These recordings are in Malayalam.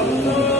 Allah.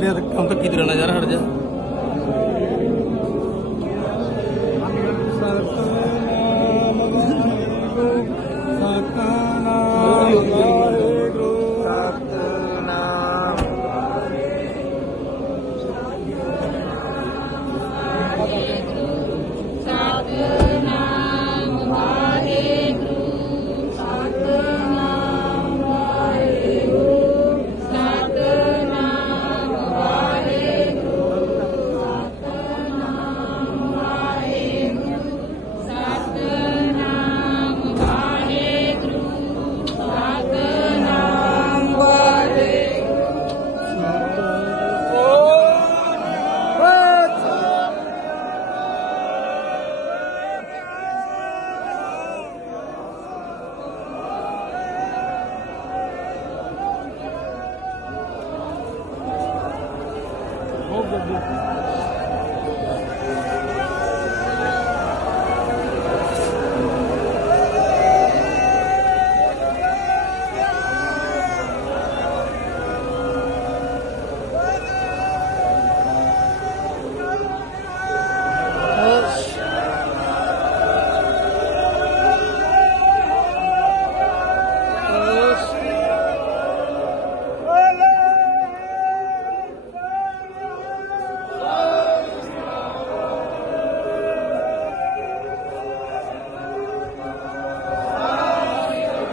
ਆ ਕੰਮ ਤਾਂ ਕੀਤੀ ਰਹਿਣਾ ਯਾਰ ਹਟ ਜਾ Deus.